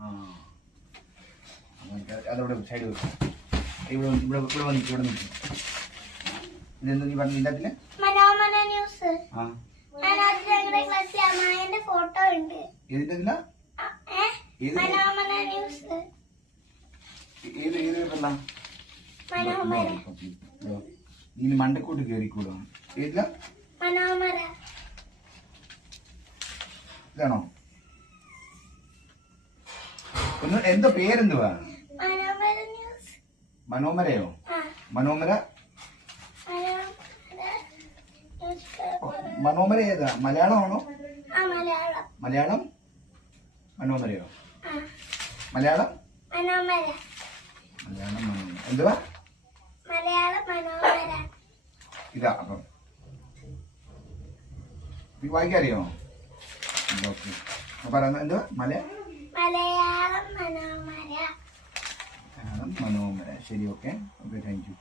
ആ അതവിടെ സൈഡ് വെക്കും. ഇവിടെ ഇവിടെ ഇവിടെ വന്നിട്ട് ഇവിടെ നിൽക്കും. ഇതെന്താ നീ പറഞ്ഞില്ല? മനോമന ന്യൂസ്. ആ ക്ലാസ്സിൽ ഫോട്ടോ ഉണ്ട്. ഏതില്ല? മനോമന ന്യൂസ്. ഏത് ഏത് പേപ്പറിലാ? മനോമര. നീ മണ്ടക്കോട്ട് കയറിക്കൂടാ. ഏതില്ല? മനോമര. ഇതാണോ? ഒന്ന് എന്താ പേരെന്തുവാ? മനോമര ന്യൂസ്. മനോമരയോ? മനോമര. മനോമര ഏതാ? മലയാളമാണോ? മലയാളം മനോമരയോ? മലയാളം മനോമര. മലയാളം മനോമര എന്തുവാ? മലയാളം മനോമര. ഇതാ. അപ്പം വായിക്കാൻ അറിയാമോ? ഓക്കെ. പറയുന്നത് എന്തുവാ? മലയാളം മനോമര. മലയാളം മനോമര. ശരി, ഓക്കെ ഓക്കെ, താങ്ക് യു.